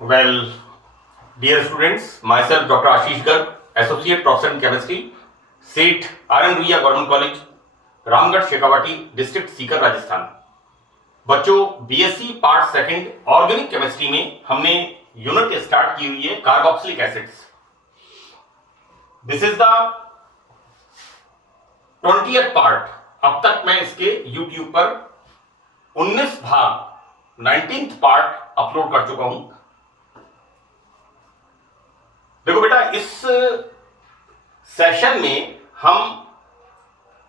Well, dear students, myself Dr. Ashish Garg, Associate Professor in Chemistry, seat RN Ruia Government College, Ramgarh Shekhawati district Sikar Rajasthan. बच्चों, BSc part second organic chemistry में हमने unit start की हुई है carboxylic acids. This is the 20th part. अब तक मैं इसके YouTube पर 19 भाग 19th पार्ट अपलोड कर चुका हूं। देखो बेटा, इस सेशन में हम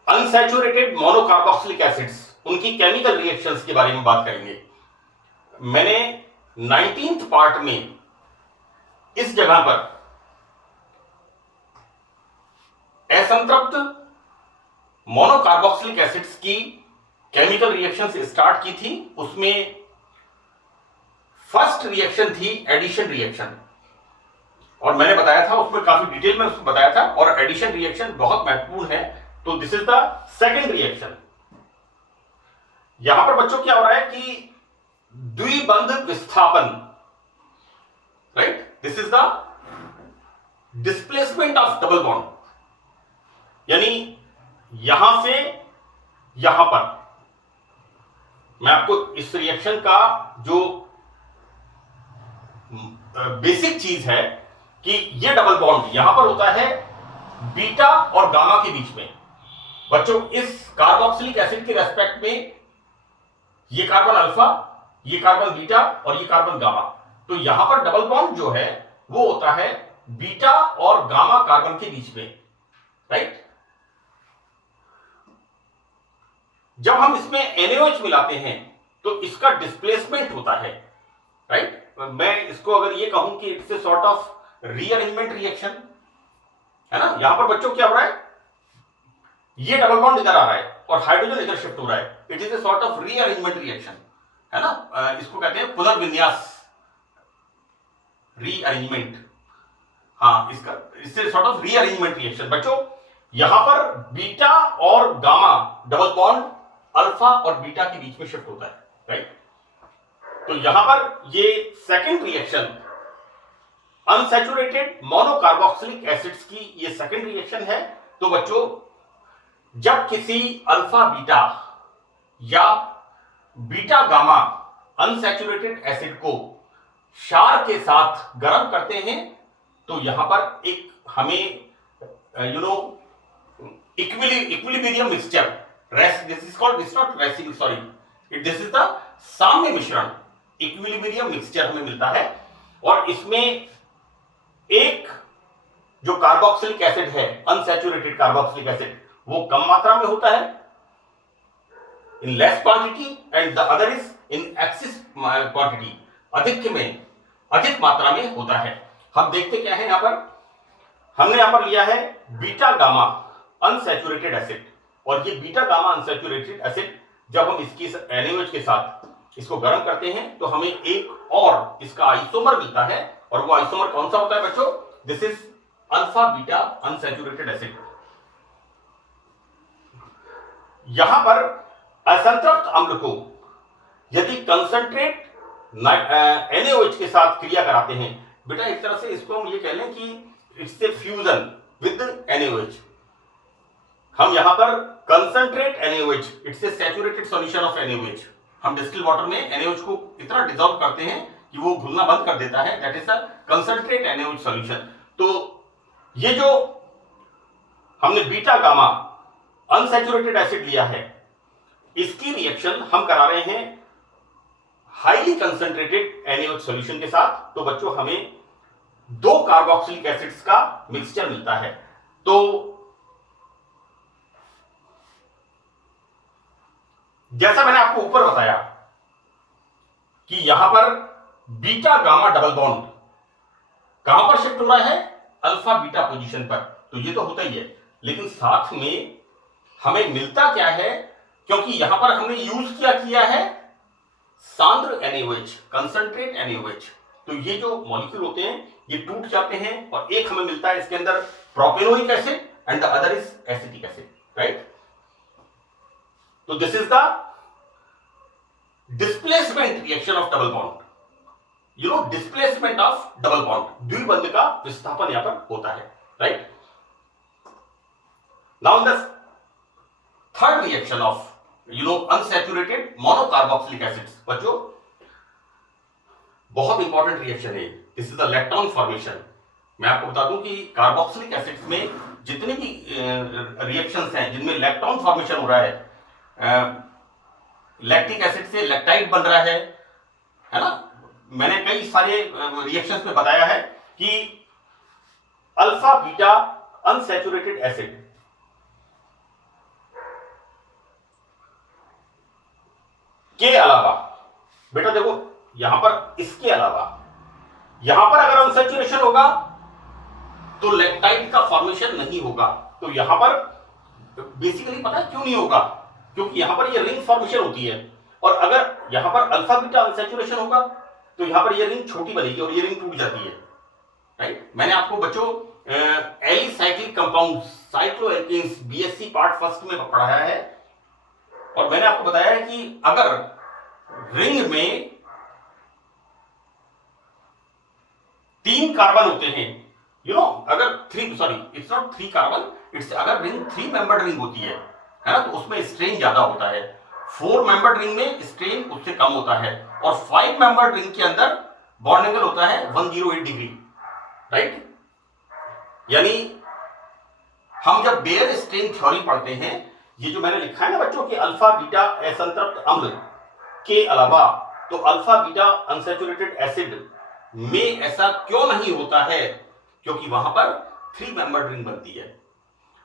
अनसैचुरेटेड मोनोकार्बोक्सिलिक एसिड्स, उनकी केमिकल रिएक्शंस के बारे में बात करेंगे। मैंने 19th पार्ट में इस जगह पर असंतृप्त मोनोकार्बोक्सिलिक एसिड्स की केमिकल रिएक्शंस स्टार्ट की थी। उसमें फर्स्ट रिएक्शन थी एडिशन रिएक्शन, और मैंने बताया था, उसमें काफी डिटेल में उसको बताया था, और एडिशन रिएक्शन बहुत महत्वपूर्ण है। तो this is the second reaction. यहां पर बच्चों क्या हो रहा है कि द्विबंध विस्थापन, right, this is the displacement of double bond, यानी यहां से यहां पर। मैं आपको इस रिएक्शन का जो बेसिक चीज है कि ये डबल बॉन्ड यहां पर होता है बीटा और गामा के बीच में। बच्चों, इस कार्बोक्सिलिक एसिड के रेस्पेक्ट में ये कार्बन अल्फा, ये कार्बन बीटा और ये कार्बन गामा, तो यहां पर डबल बॉन्ड जो है वो होता है बीटा और गामा कार्बन के बीच में, राइट। जब हम इसमें NaOH मिलाते हैं तो इसका डिस्प्लेसमेंट होता है, राइट। मैं इसको अगर ये कहूं कि it's a sort of rearrangement reaction, है ना। यहां पर बच्चों क्या हो रहा है, ये डबल बॉन्ड इधर आ रहा है और हाइड्रोजन इधर शिफ्ट हो रहा है। It is a sort of rearrangement reaction, है ना। इसको कहते हैं पुनर्विन्यास, रीअरेंजमेंट। हाँ, इससे सॉर्ट ऑफ रीअरेंजमेंट रिएक्शन। बच्चों, यहां पर बीटा और गामा डबल बॉन्ड अल्फा और बीटा के बीच में शिफ्ट होता है, राइट। तो यहां पर ये second reaction unsaturated monocarboxylic acids की ये सेकंड रिएक्शन है। तो बच्चों, जब किसी अल्फा बीटा या बीटा गामा अनसैचुरेटेड एसिड को क्षार के साथ गर्म करते हैं तो यहां पर एक हमें equilibrium mixture, this is called, this not residue, sorry, this is the साम्य मिश्रण, इक्विलिब्रियम मिक्सचर हमें मिलता है। और इसमें एक जो कार्बोक्सिलिक एसिड है, अनसैचुरेटेड कार्बोक्सिलिक एसिड, वो कम मात्रा में होता है, in less quantity, and the other is in axis quantity, अधिक मात्रा में होता है। हम देखते क्या है, यहां पर हमने यहां पर लिया है बीटा गामा अनसैचुरेटेड एसिड, और ये बीटा गामा अनसैचुरेटेड एसिड जब हम इसकी NaOH के साथ इसको गर्म करते हैं तो हमें एक और इसका आइसोमर मिलता है, और वो आइसोमर कौन सा होता है बच्चों, this is alpha beta unsaturated acid. यहां पर असंतृप्त अम्ल को यदि कंसंट्रेट NaOH के साथ क्रिया कराते हैं, बेटा एक तरह से इसको हम ये कह लें कि it's a fusion with NaOH। हम यहां पर concentrate NaOH, it's a saturated solution of NaOH। हम डिस्टिल वाटर में NaOH को इतना डिसॉल्व करते हैं कि वो घुलना बंद कर देता है, that is a concentrate NaOH solution. तो ये जो हमने बीटा गामा अनसैचुरेटेड एसिड लिया है, इसकी रिएक्शन हम करा रहे हैं हाईली कंसंट्रेटेड NaOH सॉल्यूशन के साथ। तो बच्चों, हमें दो कार्बोक्सिलिक एसिड्स का मिक्सचर मिलता है। तो जैसा मैंने आपको ऊपर बताया कि यहां पर बीटा गामा डबल बॉन्ड कहां पर शिफ्ट हो रहा है, अल्फा बीटा पोजीशन पर, तो ये तो होता ही है, लेकिन साथ में हमें मिलता क्या है, क्योंकि यहां पर हमने यूज किया है सांद्र NaOH, कंसंट्रेट NaOH, तो ये जो मॉलिक्यूल होते हैं ये टूट जाते हैं, और एक हमें मिलता है इसके अंदर propenoic acid and the other is acetic acid, right. तो this is the displacement reaction of double bond. Displacement of double bond, द्विबंध का विस्थापन यहां पर होता है, right. Now the third reaction of unsaturated monocarboxylic acids, बच्चों बहुत इंपॉर्टेंट रिएक्शन है, this is the lactone formation. मैं आपको बता दूं कि कार्बोक्सिलिक एसिड्स में जितने भी रिएक्शंस हैं जिनमें लैक्टोन फॉर्मेशन हो रहा है, लैक्टिक एसिड से लैक्टाइड बन रहा है ना। मैंने कई सारे रिएक्शंस में बताया है कि अल्फा बीटा अनसैचुरेटेड एसिड के अलावा, बेटा देखो यहां पर इसके अलावा यहां पर अगर अनसैचुरेशन होगा तो लैक्टाइड का फॉर्मेशन नहीं होगा। तो यहां पर बेसिकली पता है क्यों नहीं होगा, क्योंकि यहां पर ये रिंग फॉर्मेशन होती है, और अगर यहां पर अल्फा बीटा अनसैचुरेशन होगा तो यहां पर ये रिंग छोटी बनेगी और ये रिंग टूट जाती है, राइट। मैंने आपको बच्चों alicyclic compound cycloalkenes BSc part first में पढ़ाया है, और मैंने आपको बताया है कि अगर रिंग में 3 कार्बन होते हैं, अगर 3 इट्स नॉट 3 कार्बन, इट्स अगर रिंग 3 मेंबर्ड रिंग होती है ना, तो उसमें स्ट्रेन ज्यादा होता है। 4 मेंबर्ड रिंग में स्ट्रेन उससे कम होता है, और 5 मेंबर्ड रिंग के अंदर बॉन्ड एंगल होता है 108 डिग्री, राइट। यानी हम जब बेयर स्ट्रेन थ्योरी पढ़ते हैं, ये जो मैंने लिखा है ना बच्चों कि अल्फा बीटा असंतृप्त अम्ल के अलावा, तो अल्फा बीटा अनसैचुरेटेड एसिड में ऐसा क्यों नहीं होता है, क्योंकि वहां पर 3 मेंबर्ड रिंग बनती है।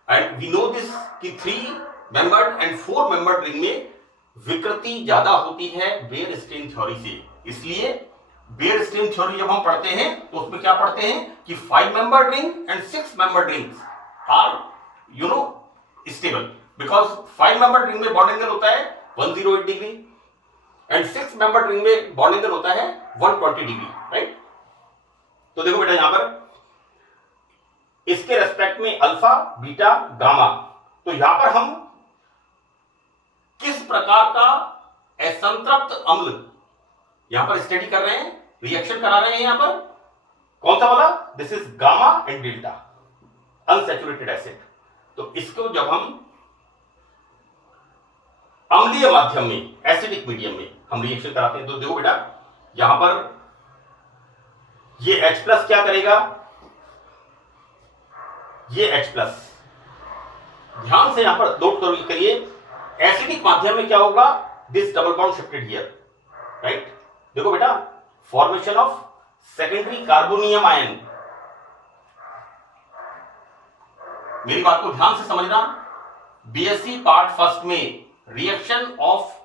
एंड वी नो दिस कि 3 मेंबर्ड एंड 4 मेंबर्ड रिंग में विकृति ज्यादा होती है बेयर स्ट्रेन थ्योरी से। इसलिए बेयर स्ट्रेन थ्योरी जब हम पढ़ते हैं तो उसमें क्या पढ़ते हैं कि 5 membered ring and 6 membered rings are stable, because 5 membered ring में बॉन्ड एंगल होता है 108 डिग्री एंड 6 मेंबर्ड रिंग में बॉन्ड एंगल होता है 120 डिग्री, राइट। तो देखो बेटा यहां पर इसके रेस्पेक्ट में अल्फा बीटा गामा, तो यहां पर हम किस प्रकार का असंतृप्त अम्ल यहां पर स्टडी कर रहे हैं, रिएक्शन करा रहे हैं। यहां पर कौन सा वाला, this is gamma and delta unsaturated acid. तो इसको जब हम अम्लीय माध्यम में, एसिडिक मीडियम में हम रिएक्शन कराते हैं, तो देखो बेटा यहां पर ये H+ क्या करेगा, ये H+, ध्यान से यहां पर नोट करिए, एसिडिक माध्यम में क्या होगा, this double bond shifted here, right. देखो बेटा formation of secondary carbonium ion, मेरी बात को ध्यान से समझना, बीएससी पार्ट फर्स्ट में reaction of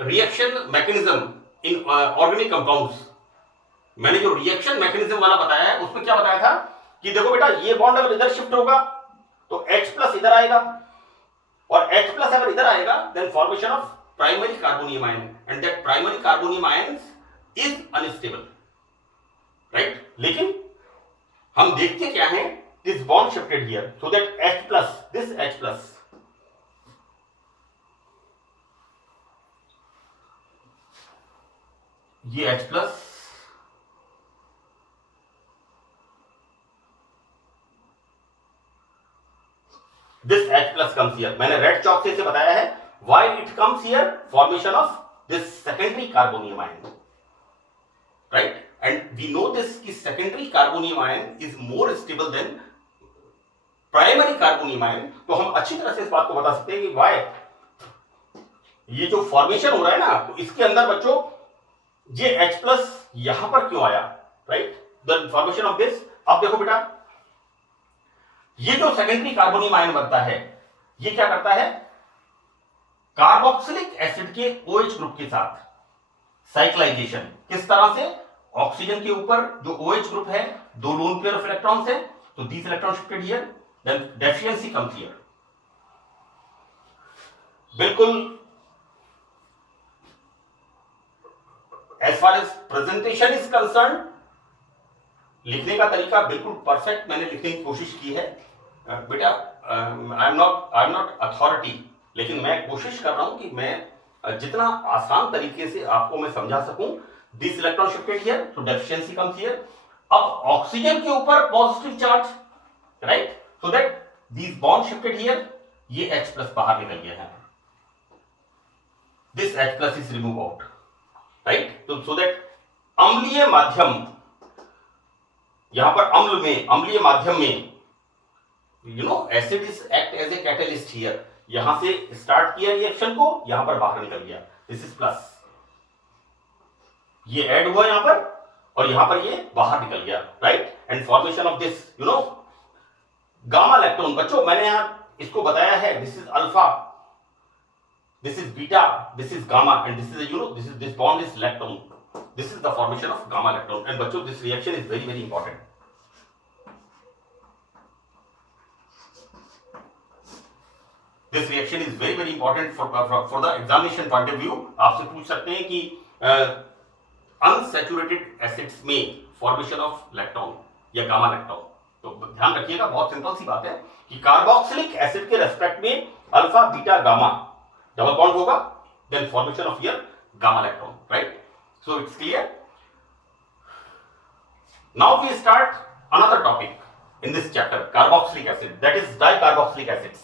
reaction mechanism in organic compounds, मैंने जो रिएक्शन मैकेनिज्म वाला बताया है उसमें क्या बताया था कि देखो बेटा ये बॉन्ड अगर इधर शिफ्ट होगा तो H+ इधर आएगा, और H+ अगर इधर आएगा then formation of primary carbonium ion, and that primary carbonium ion is unstable, right. लेकिन हम देखते क्या है, this bond shifted here so that H+, this H+, ये H+, this H+ comes here, मैंने रेड चॉक से इसे बताया है, why it comes here, formation of this secondary carbonium ion, right. And we know this कि secondary carbonium ion is more stable than primary carbonium ion. तो हम अच्छी तरह से इस बात को बता सकते हैं कि व्हाई ये जो फॉर्मेशन हो रहा है ना, तो इसके अंदर बच्चों ये H+ यहां पर क्यों आया, right, the formation of this. अब देखो बेटा ये जो सेकेंडरी कार्बोनियम आयन बनता है, ये क्या करता है, कार्बोक्सिलिक एसिड के OH ग्रुप के साथ साइक्लाइजेशन, किस तरह से, ऑक्सीजन के ऊपर जो OH ग्रुप है 2 लोन पेयर ऑफ इलेक्ट्रॉन्स है, तो this electron shifted here, then deficiency comes here. बिल्कुल as far as presentation is concern, लिखने का तरीका बिल्कुल परफेक्ट मैंने लिखने की कोशिश की है बेटा। आई एम नॉट अथॉरिटी, लेकिन मैं कोशिश कर रहा हूं कि मैं जितना आसान तरीके से आपको मैं समझा सकूं, दिस इलेक्ट्रॉन शिफ्टेड हियर तो डेफिशिएंसी कम्स हियर। अब ऑक्सीजन के ऊपर positive charge, right, so that this bond shifted here, ये H प्लस बाहर निकल गया है, this H plus is remove out, right, तो सो दैट अम्लीय माध्यम, यहां पर अम्लीय माध्यम में acid is act as a catalyst here, यहां से स्टार्ट किया रिएक्शन को, यहां पर बाहर निकल गया, दिस इज प्लस, ये ऐड हुआ यहां पर और यहां पर ये बाहर निकल गया, right, and formation of this gamma electron. बच्चों मैंने यहां इसको बताया है, this is alpha, this is beta, this is gamma, and this is this bond is electron, this is the formation of gamma electron, and bachcho this reaction is very important, this reaction is very important for the examination point of view। आपसे पूछ सकते हैं कि unsaturated acids में formation of electron या gamma electron, तो ध्यान रखिएगा, बहुत सिंपल सी बात है कि कार्बोक्सिलिक एसिड के रेस्पेक्ट में alpha beta gamma double bond होगा, then formation of here gamma electron, right? So it's clear. Now we start another topic in this chapter, carboxylic acid, that is dicarboxylic acids,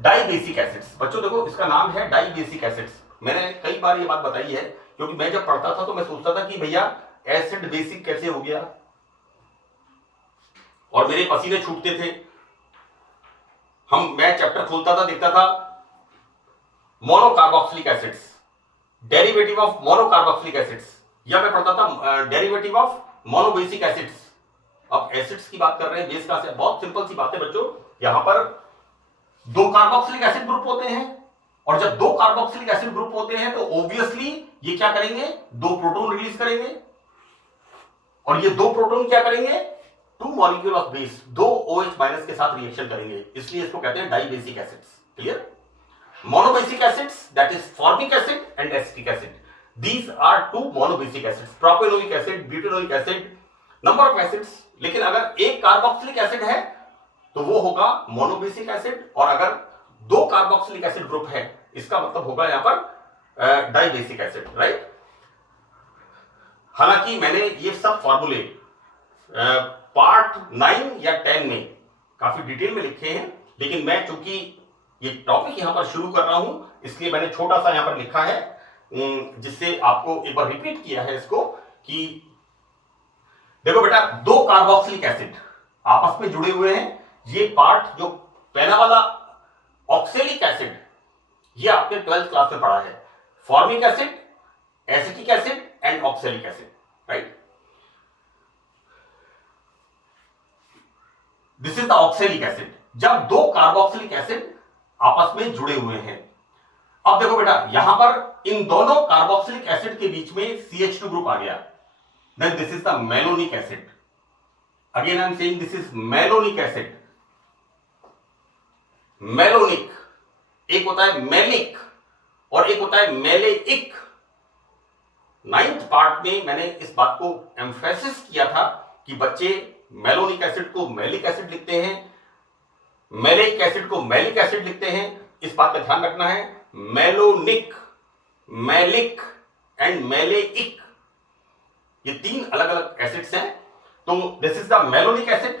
dibasic acids. बच्चों देखो इसका नाम है dibasic acids, मैंने कई बार ये बात बताई है, क्योंकि मैं जब पढ़ता था तो मैं सोचता था कि भैया एसिड बेसिक कैसे हो गया, और मेरे पसीने छूटते थे, मैं चैप्टर खोलता था, देखता था monocarboxylic acids, derivative of monocarboxylic acids, या मैं पढ़ता था डेरिवेटिव ऑफ मोनोबेसिक एसिड्स। अब एसिड्स की बात कर रहे हैं, बेस का, बहुत सिंपल सी बात है बच्चों, यहां पर दो कार्बोक्सिलिक एसिड ग्रुप होते हैं, और जब दो कार्बोक्सिलिक एसिड ग्रुप होते हैं तो ऑब्वियसली ये क्या करेंगे, दो प्रोटॉन रिलीज करेंगे, और ये दो प्रोटॉन क्या करेंगे, टू मॉलिक्यूल ऑफ बेस, दो OH माइनस के साथ रिएक्शन करेंगे, इसलिए इसको कहते हैं dibasic acids. Clear? Monobasic acids, that is formic acid and acetic acid. These are two monobasic acids, propanoic acid, butanoic acid, number of acids। लेकिन अगर एक कार्बोक्सिलिक एसिड है तो वो होगा मोनोबेसिक एसिड, और अगर दो कार्बोक्सिलिक एसिड ग्रुप है इसका मतलब होगा यहां पर डाइबेसिक एसिड, राइट। हालांकि मैंने ये सब फॉर्मूले पार्ट 9 या 10 में काफी डिटेल में लिखे हैं, लेकिन मैं चूंकि ये टॉपिक यहां पर शुरू कर रहा हूं इसलिए मैंने छोटा सा यहां पर लिखा है, जिससे आपको एक बार रिपीट किया है इसको, कि देखो बेटा दो कार्बोक्सिलिक एसिड आपस में जुड़े हुए हैं, ये पार्ट जो पहला वाला ऑक्सैलिक एसिड, ये आपने 12th क्लास में पढ़ा है, formic acid, acetic acid and oxalic acid, right. This is the oxalic acid, जब दो कार्बोक्सिलिक एसिड आपस में जुड़े हुए हैं। अब देखो बेटा यहां पर इन दोनों कार्बोक्सिलिक एसिड के बीच में CH2 ग्रुप आ गया, then this is the malonic acid, again I am saying this is malonic acid. Malonic, एक होता है मेलिक और एक होता है मेलेइक। 9th पार्ट में मैंने इस बात को एम्फेसिस किया था कि बच्चे मेलोनिक एसिड को मेलिक एसिड लिखते हैं, मेलिक एसिड को मेलिक एसिड लिखते हैं, इस बात का ध्यान रखना है। मेलोनिक, मेलिक एंड मेलेइक, ये तीन अलग अलग एसिड्स हैं, तो this is the malonic acid.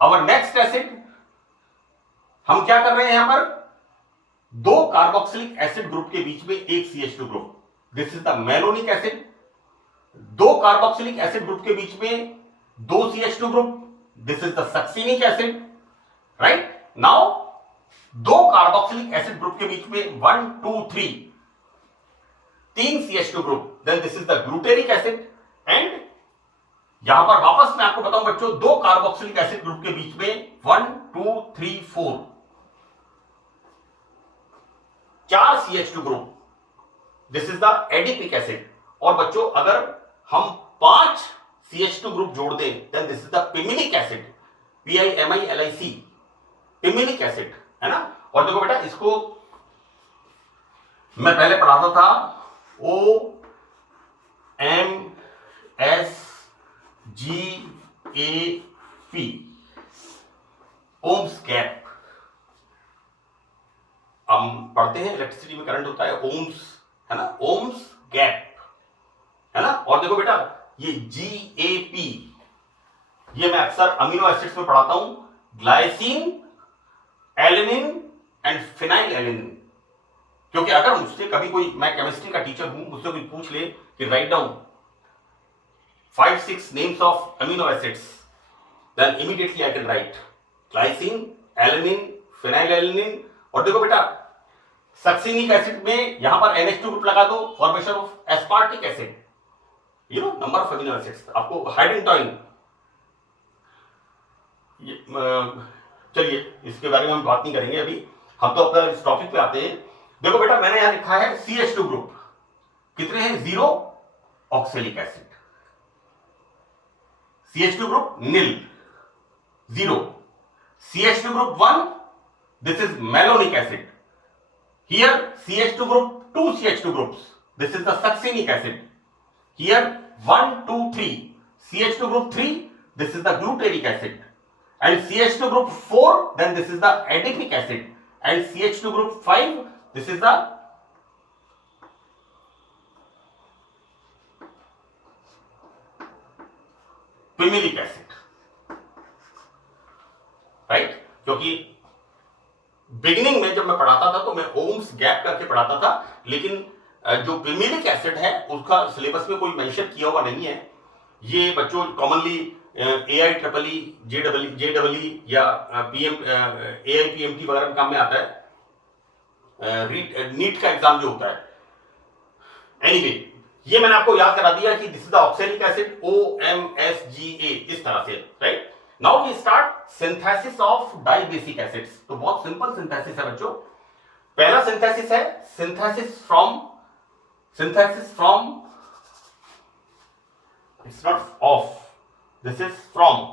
Our next acid, हम क्या कर रहे हैं यहां पर, दो कार्बोक्सिलिक एसिड ग्रुप के बीच में एक CH2 group, this is the malonic acid. दो कार्बोक्सिलिक एसिड ग्रुप के बीच में दो CH2 group, this is the succinic acid, right. Now दो कार्बोक्सिलिक एसिड ग्रुप के बीच में 1 2 3 तीन CH2 group, then this is the glutaric acid. And यहां पर वापस मैं आपको बताऊं बच्चों, दो कार्बोक्सिलिक एसिड ग्रुप के बीच में 1 2 3 4 चार CH2 group, this is the adipic acid. और बच्चों अगर हम 5 CH2 ग्रुप जोड़ दें, then this is the pimelic acid, PIMILIC, pimelic acid, है ना। और देखो बेटा इसको मैं पहले पढ़ाता था OMSGAP, ओम्स गैप, हम पढ़ते हैं इलेक्ट्रिसिटी में करंट होता है ओम्स, है ना, ओम्स गैप, है ना। और देखो बेटा ये GAP, ये मैं अक्सर अमीनो एसिड्स में पढ़ाता हूं, glycine, alanine and phenyl alanine. क्योंकि अगर मुझसे कभी कोई, मैं केमिस्ट्री का टीचर हूं, मुझसे कोई पूछ ले कि write down 5-6 names of amino acids, then immediately I can write glycine, alanine, phenylalanine. और देखो बेटा सक्सिनिक एसिड में यहां पर NH2 ग्रुप लगा दो, formation of aspartic acid, you know number of amino acids, आपको हाइड्रोटॉइन। चलिए इसके बारे में हम बात नहीं करेंगे अभी, हम तो अपना इस टॉपिक पे आते हैं। देखो बेटा मैंने यहां लिखा है CH2 ग्रुप, कितने हैं, 0 oxalic acid, CH2 group nil 0, CH2 group 1, this is malonic acid. Here CH2 group, 2 CH2 groups, this is the succinic acid. Here 1, 2, 3, CH2 group 3, this is the glutaric acid. And CH2 group 4, then this is the adipic acid. And CH2 group 5, this is the pimelic acid. Right? क्योंकि beginning में जब मैं पढ़ाता था तो मैं ohms gap करके पढ़ाता था, लेकिन जो पिमिलिक एसिड है उसका सिलेबस में कोई मेंशन किया हुआ नहीं है। ये बच्चों कॉमनली AIEEE, JEE या AIPMT वगैरह काम में आता है, नीट का एग्जाम जो होता है। एनीवे ये मैंने आपको याद करा दिया कि this is the oxalic acid OMSGA, इस तरह से, right. Now we start synthesis of dibasic acids. तो बहुत सिंपल सिंथेसिस है बच्चों। पहला सिंथेसिस है synthesis from, it's not of, this is from.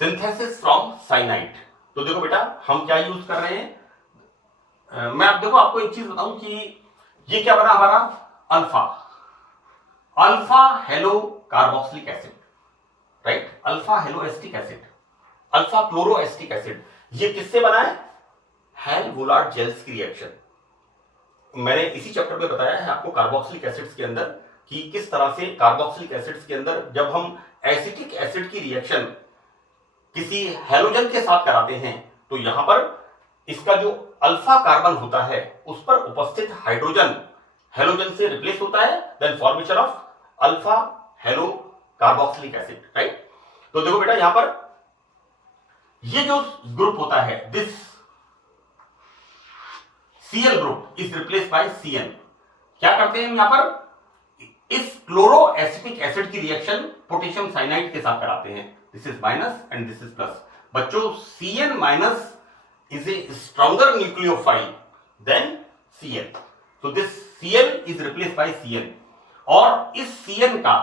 Synthesis from cyanide. तो देखो बेटा हम क्या यूज कर रहे हैं, मैं अब देखो आपको एक चीज बताऊं कि ये क्या बना हमारा, alpha halo carboxylic acid, right, alpha hello acetic acid, alpha chloro acetic acid. ये किससे बना है, हेल-वुलार्ड-जेल्स्की रिएक्शन। मैंने इसी चैप्टर में बताया है आपको कार्बोक्सिलिक एसिड्स के अंदर कि किस तरह से कार्बोक्सिलिक एसिड्स के अंदर जब हम एसिटिक एसिड की रिएक्शन किसी हैलोजन के साथ कराते हैं तो यहां पर इसका जो अल्फा कार्बन होता है उस पर उपस्थित हाइड्रोजन हैलोजन से रिप्लेस होता है, then formation of alpha halo carboxylic acid, right. तो देखो बेटा यहां पर ये जो ग्रुप होता है, this Cl group is replace by Cn। क्या करते हैं हम यहां पर, इस क्लोरो एसिटिक एसिड की रिएक्शन पोटेशियम साइनाइड के साथ कराते हैं। This is minus and this is plus. बच्चों Cn minus is a stronger nucleophile than Cl. So this Cl is replaced by Cn. और इस Cn का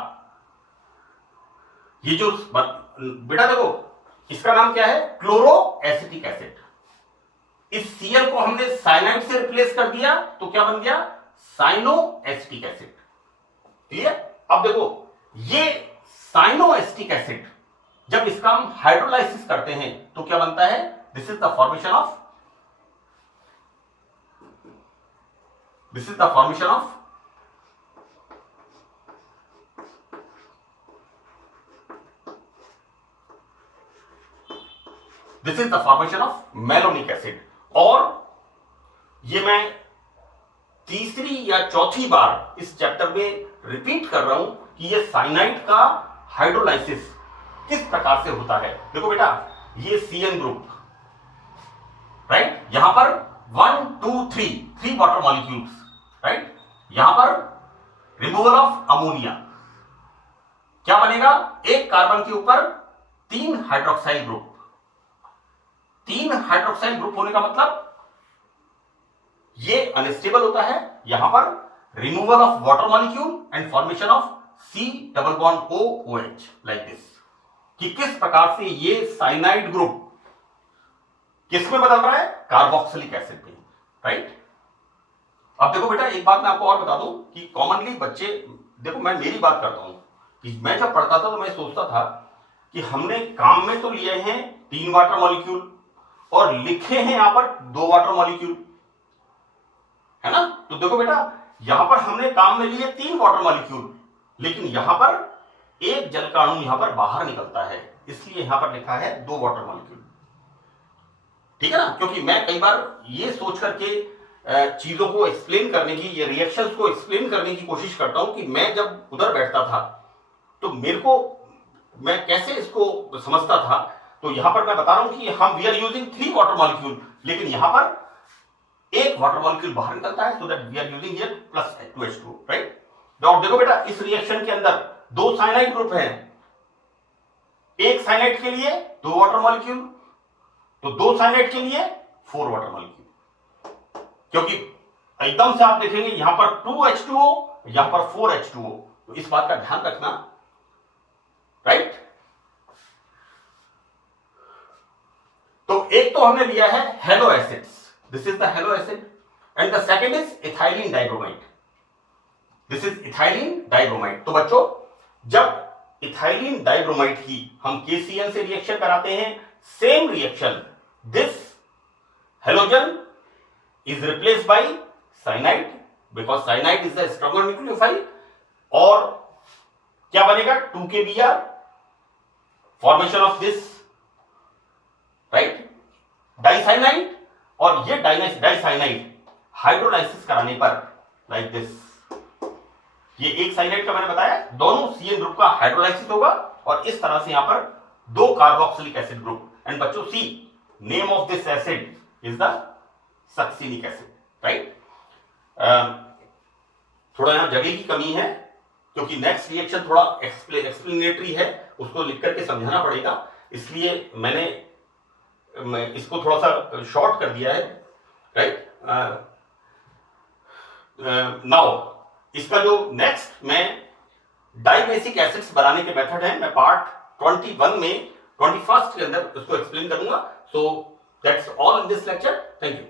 ये जो बेटा देखो इसका नाम क्या है, क्लोरो एसिटिक एसिड। इस Cl को हमने साइनाइड से रिप्लेस कर दिया तो क्या बन गया, साइनो एसिटिक एसिड। क्लियर। अब देखो ये साइनो एसिटिक एसिड जब इसका हम हाइड्रोलाइसिस करते हैं तो क्या बनता है, this is the formation of this is the formation of malonic acid। और ये मैं तीसरी या चौथी बार इस चैप्टर में रिपीट कर रहा हूं कि ये साइनाइड का हाइड्रोलाइसिस किस प्रकार से होता है। देखो बेटा ये Cn ग्रुप, राइट, यहां पर 1 2 3 वाटर मॉलिक्यूल्स, राइट। यहां पर रिमूवल ऑफ अमोनिया, क्या बनेगा, एक कार्बन के ऊपर 3 हाइड्रोक्साइल ग्रुप। 3 हाइड्रोक्साइल ग्रुप होने का मतलब ये अनस्टेबल होता है, यहां पर removal of water molecule and formation of C double bond OH like this. कि किस प्रकार से ये साइनाइड ग्रुप किसमें बदल रहा है, कार्बोक्सिलिक एसिड में, राइट। अब देखो बेटा एक बात मैं आपको और बता दूं कि कॉमनली बच्चे देखो मैं मेरी बात करता हूं कि मैं जब पढ़ता था तो मैं सोचता था कि हमने काम में तो लिए हैं 3 वाटर मॉलिक्यूल और लिखे हैं यहां पर 2 वाटर मॉलिक्यूल, है ना। तो देखो बेटा यहां पर हमने काम में लिए 3 वाटर मॉलिक्यूल, लेकिन यहां पर एक जल का अणु यहां पर बाहर निकलता है, इसलिए यहां पर लिखा है 2 वाटर मॉलिक्यूल, ठीक है ना। क्योंकि मैं कई बार ये सोच करके चीजों को एक्सप्लेन करने की, ये रिएक्शंस को एक्सप्लेन करने की कोशिश करता हूं कि मैं जब उधर बैठता था तो मेरे को, मैं कैसे इसको समझता था। तो यहां पर मैं बता रहा हूं कि हम we are using 3 water molecule, लेकिन यहां पर एक वाटर मॉलिक्यूल बाहर निकलता है, so that we are using here plus 2H2, right. और देखो बेटा इस रिएक्शन के अंदर 2 साइनाइड ग्रुप हैं, एक साइनाइड के लिए 2 वाटर मॉलिक्यूल, तो 2 साइनाइड के लिए 4 वाटर मॉलिक्यूल, क्योंकि एकदम से आप देखेंगे यहां पर 2H2O, यहां पर 4H2O, तो इस बात का ध्यान रखना, राइट। तो एक तो हमने लिया है hello acids, this is the hello acid, and the second is ethylene dibromide, this is ethylene dibromide. तो बच्चों जब इथाइलिन डाइब्रोमाइड की हम KCl से रिएक्शन कराते हैं, same reaction, this halogen is replaced by cyanide because cyanide is the stronger nucleophile, और क्या बनेगा 2KBr formation of this, right, डाइसाइनाइड, और ये डाइसाइनाइड हाइड्रोलाइसिस कराने पर लाइक दिस, ये एक साइनाइड का मैंने बताया दोनों CN ग्रुप का हाइड्रोलाइसिस होगा और इस तरह से यहां पर 2 कार्बोक्सिलिक एसिड ग्रुप, एंड बच्चों see name of this acid is the succinic acid, right. थोड़ा यहां जगह की कमी है क्योंकि नेक्स्ट रिएक्शन थोड़ा एक्सप्लेनेटरी है, उसको लिख करके समझाना पड़ेगा, इसलिए मैं इसको थोड़ा सा शॉर्ट कर दिया है, राइट। नाउ इसका जो नेक्स्ट मैं डाइबेसिक एसिड्स बनाने के मेथड है, मैं पार्ट 21 में 21st के अंदर उसको एक्सप्लेन करूंगा। So that's all in this lecture, thank you.